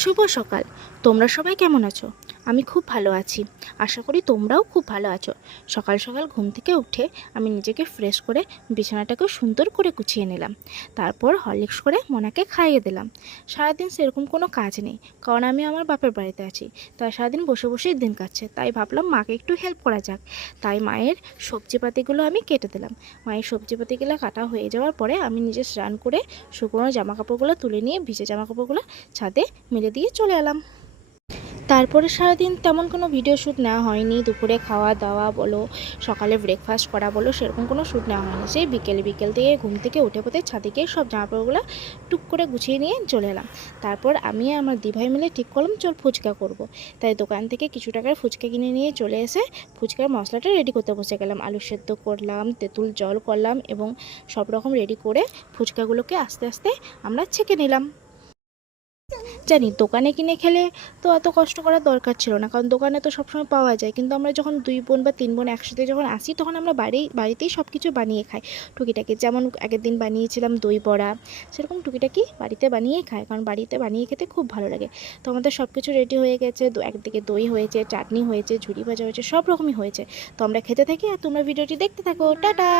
শুভ সকাল। তোমরা সবাই কেমন আছো? আমি খুব ভালো আছি। আশা করি তোমরাও খুব ভালো আছো। সকাল সকাল ঘুম থেকে উঠে আমি নিজেকে ফ্রেশ করে বিছানাটাকে সুন্দর করে গুছিয়ে নিলাম। তারপর হরলিক্স করে মোনাকে খাইয়ে দিলাম। সারাদিন সেরকম কোনো কাজ নেই, কারণ আমি আমার বাপের বাড়িতে আছি। তাই সারাদিন বসে বসেই দিন কাটছে, তাই ভাবলাম মাকে একটু হেল্প করা যাক। তাই মায়ের সবজিপাতিগুলো আমি কেটে দিলাম। মায়ের সবজিপাতিগুলো কাটা হয়ে যাওয়ার পরে আমি নিজে স্নান করে শুকনো জামা কাপড়গুলো তুলে নিয়ে ভিজে জামা কাপড়গুলো ছাদে মেলে দিয়ে চলে এলাম। তারপরে সারাদিন তেমন কোনো ভিডিও শ্যুট নেওয়া হয়নি। দুপুরে খাওয়া দাওয়া বলো, সকালে ব্রেকফাস্ট করা বলো, সেরকম কোনো শ্যুট নেওয়া হয়নি। সেই বিকেল থেকে ঘুম থেকে উঠে পথে ছাদে গিয়ে সব জামাকাপড়গুলো টুক করে গুছিয়ে নিয়ে চলে এলাম। তারপর আমি আর আমার দিভাই মিলে ঠিক করলাম চল ফুচকা করব। তাই দোকান থেকে কিছু টাকার ফুচকা কিনে নিয়ে চলে এসে ফুচকার মশলাটা রেডি করতে বসে গেলাম। আলু সেদ্ধ করলাম, তেঁতুল জল করলাম এবং সব রকম রেডি করে ফুচকাগুলোকে আস্তে আস্তে আমরা ছেঁকে নিলাম। জানি দোকানে কিনে খেলে তো এত কষ্ট করার দরকার ছিল না, কারণ দোকানে তো সবসময় পাওয়া যায়। কিন্তু আমরা যখন 2 বোন বা 3 বোন একসাথে যখন আসি, তখন আমরা বাড়িতেই সব কিছু বানিয়ে খাই টুকিটাকি। যেমন আগের দিন বানিয়েছিলাম দই বড়া, সেরকম টুকিটাকি বাড়িতে বানিয়েই খাই, কারণ বাড়িতে বানিয়ে খেতে খুব ভালো লাগে। তো আমাদের সব কিছু রেডি হয়ে গেছে। একদিকে দই হয়েছে, চাটনি হয়েছে, ঝুড়ি ভাজা হয়েছে, সব রকমই হয়েছে। তো আমরা খেতে থাকি আর তোমরা ভিডিওটি দেখতে থাকো। টাটা।